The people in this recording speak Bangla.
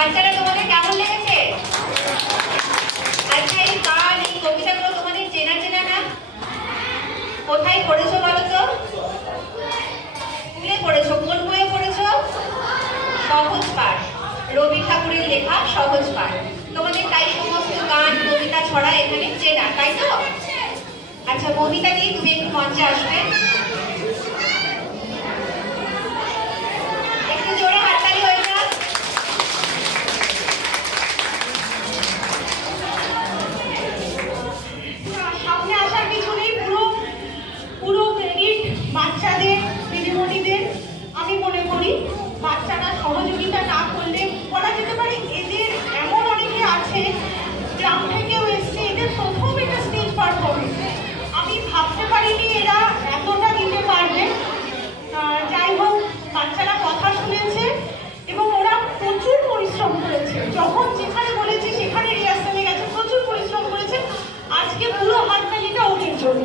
বাচ্চারা তোমাদের কেমন লেগেছে? আচ্ছা, এই গান এই কবিতাগুলো তোমাদের চেনা চেনা না? কোথায় পড়েছো বলো তো? স্কুলে পড়েছো? কোন বইয়ে পড়েছো? সহজ পাঠ, রবি ঠাকুরের লেখা সহজ পাঠ। তোমাদের তাই সমস্ত গান কবিতা ছড়া এখানে চেনা, তাই তো? আচ্ছা মমিতা দি, তুমি একটু মঞ্চে আসবে। একটু জোরে হাততালি হয়ে যাক। সামনে আসার পিছনেই পুরো ক্রেডিট বাচ্চাদের, দিদিমণিদের। আমি মনে করি বাচ্চারা সহযোগিতা না করলে বলা যেতে পারে এদের এমন অনেকে আছে গ্রাম থেকেও এসছে, এদের প্রথম এটা স্টেজ পারফরমেন্স। আমি ভাবতে পারিনি এরা এতটা দিতে পারবে। যাই হোক, বাচ্চারা কথা শুনেছে এবং ওরা প্রচুর পরিশ্রম করেছে। যখন যেখানে বলেছে সেখানে রিহার্সালে গেছে, প্রচুর পরিশ্রম করেছে। আজকে পুরো হাততালিটা ওদের জন্য।